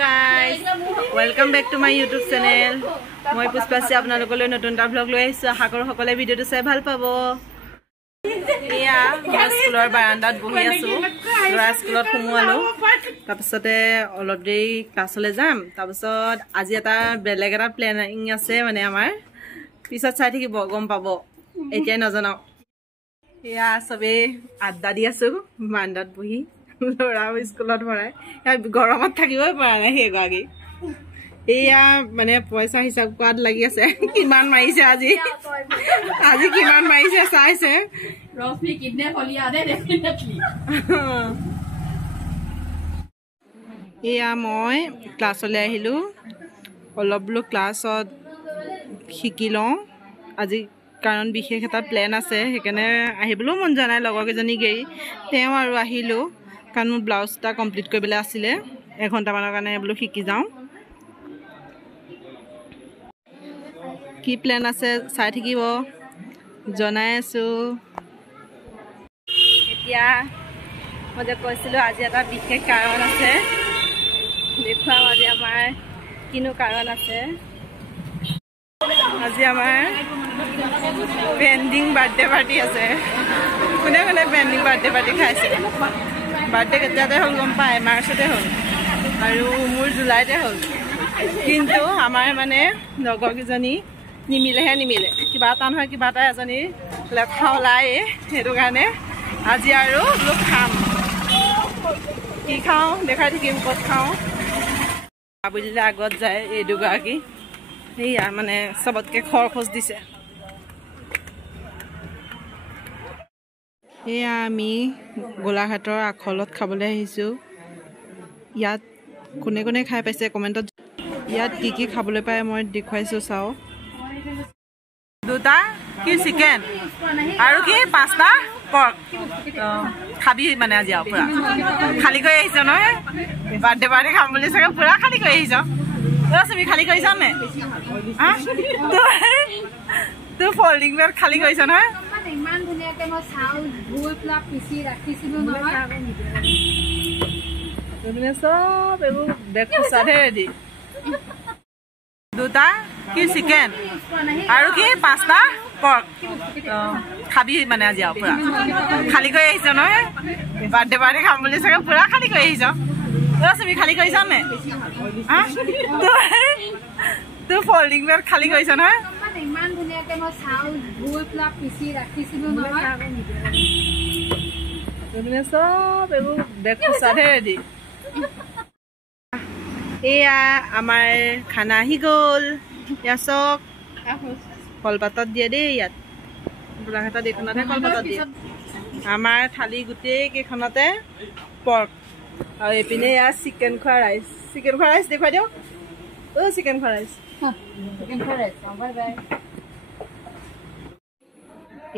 guys, welcome back to my YouTube channel. মই পুষ্পাচি আপোনালোকলৈ নতুন এটা vlog লৈ আহিছো। আশা কৰো সকলোৱে ভিডিওটো চাই ভাল পাব। এয়া মই স্কুলৰ বাৰান্দাত বহি আছো। ল'ৰা স্কুলত সোমোৱালো। তাৰপিছতে অলপ দেৰি ক্লাছলৈ যাম। তাৰপিছত আজি এটা বেলেগ এটা প্লেনিং আছে মানে আমাৰ। পিছত চাই থাকিব গম পাব। এতিয়াই নজনাও। এয়া সবে আড্ডা দি আছো বাৰান্দাত বহি। ল'ৰা স্কুলত ভৰাই গৰমত থাকিবই পৰা নাই সেইগৰাকী। এয়া মানে পইচা হিচাপ কৰাত লাগি আছে। কিমান মাৰিছে আজি আজি কিমান মাৰিছে চাইছে। এয়া মই ক্লাছলৈ আহিলো। অলপ বোলো ক্লাছত শিকি লওঁ আজি, কাৰণ বিশেষ এটা প্লেন আছে। সেইকাৰণে আহিবলৈও মন যোৱা নাই। লগৰ কেইজনী গেৰি তেওঁ আৰু আহিলোঁ, কাৰণ মোৰ ব্লাউজ এটা কমপ্লিট কৰিবলৈ আছিলে। এঘণ্টামানৰ কাৰণে বোলো শিকি যাওঁ। কি প্লেন আছে চাই থাকিব, জনাই আছোঁ। এতিয়া মই যে কৈছিলোঁ আজি এটা বিশেষ কাৰণ আছে। দেখুৱাম আজি আমাৰ কিনো কাৰণ আছে। আজি আমাৰ পেণ্ডিং বাৰ্থডে পাৰ্টি আছে। কোনে কোনে পেণ্ডিং বাৰ্থডে পাৰ্টি খাইছে? বাৰ্থডে কেতিয়াতে হ'ল গম পায়? মাৰ্চতে হ'ল আৰু মোৰ জুলাইতে হ'ল। কিন্তু আমাৰ মানে লগৰকেইজনী নিমিলেহে নিমিলে। কিবা এটা নহয় কিবা এটা এজনী লেঠা ওলায়ে। সেইটো কাৰণে আজি আৰু বোলো খাম। কি খাওঁ দেখাই থাকিম, ক'ত খাওঁ। বুলিলে আগত যায় এই দুগৰাকী। সেয়া মানে চবতকৈ খৰখোজ দিছে। এয়া আমি গোলাঘাটৰ আখলত খাবলৈ আহিছোঁ। ইয়াত কোনে কোনে খাই পাইছে কমেণ্টত। ইয়াত কি কি খাবলৈ পায় মই দেখুৱাইছোঁ চাওঁ। দুটা কি চিকেন আৰু কি 5টা পৰ্ক। খাবি মানে আজি আৰু পূৰা খালী কৰি আহিছ নহয়। বাৰ্থডে পাৰ্টি খাম বুলি চাগে পূৰা খালী কৰি আহিছ। তুমি খালী কৰিছ নে? তোৰ ফল্ডিং বেড খালী কৰিছ নহয়। ইমান ধুনীয়াকে মই চাউল ধুই পেলাই পিচি ৰাখিছিলো নহয়। চব এইবোৰ বেগ পোচাতহে ৰেডি। দুটা কি চিকেন আৰু কি 5টা পৰ্ক। খাবি মানে আজি আৰু পূৰা খালী কৰি আহিছ নহয়। বাৰ্থডে পাৰ্টি খাম বুলি চাগে পূৰা খালী কৰি আহিছ। তুমি খালী কৰিছ নে? তোৰ ফল্ডিং বেড খালী কৰিছ নহয়। ইমান ধুনীয়াকে মই চাউল ধুই পেলাই পিচি ৰাখিছিলো নহয়। চব এইবোৰ বেগ পোচাতহে ৰেডি। এয়া আমাৰ খানা আহি গ'ল। এয়া চক কলপাতত দিয়ে দেই। ইয়াত গোলাঘাটত এইখনতহে কলপাতত দিয়ে। আমাৰ থালি গোটেই কেইখনতে পৰ্ক আৰু এইপিনে ইয়াত চিকেন খোৱা ৰাইচ। চিকেন খোৱা ৰাইচ দেখুৱাই দিয়ক। চিকেন খোৱা ৰাইচ।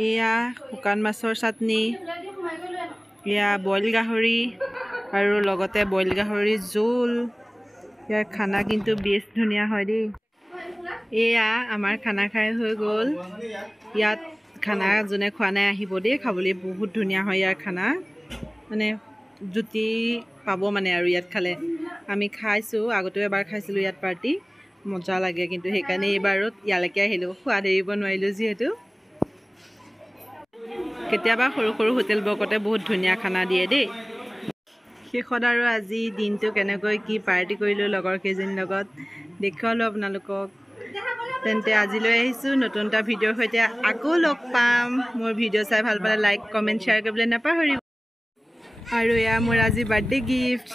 এয়া শুকান মাছৰ চাটনি, এয়া বইল গাহৰি আৰু লগতে বইল গাহৰি জোল। ইয়াৰ খানা কিন্তু বেছ ধুনীয়া হয় দেই। এয়া আমাৰ খানা খাই হৈ গ'ল। ইয়াত খানা যোনে খোৱা নাই আহিব দেই খাবলৈ। বহুত ধুনীয়া হয় ইয়াৰ খানা, মানে জুতি পাব মানে আৰু ইয়াত খালে। আমি খাইছোঁ, আগতেও এবাৰ খাইছিলোঁ ইয়াত পাৰ্টি, মজা লাগে। কিন্তু সেইকাৰণে এইবাৰো ইয়ালৈকে আহিলোঁ। সোৱাদ এৰিব নোৱাৰিলোঁ যিহেতু। কেতিয়াবা সৰু সৰু হোটেলবোৰতে বহুত ধুনীয়া খানা দিয়ে দেই। শেষত আৰু আজি দিনটো কেনেকৈ কি পাৰ্টি কৰিলোঁ লগৰ কেইজনীৰ লগত দেখুৱালোঁ আপোনালোকক। তেন্তে আজিলৈ আহিছোঁ নতুন এটা ভিডিঅ'ৰ সৈতে। আকৌ লগ পাম। মোৰ ভিডিঅ' চাই ভাল পালে লাইক কমেণ্ট শ্বেয়াৰ কৰিবলৈ নাপাহৰিব। আৰু এয়া মোৰ আজি বাৰ্থডে গিফ্ট।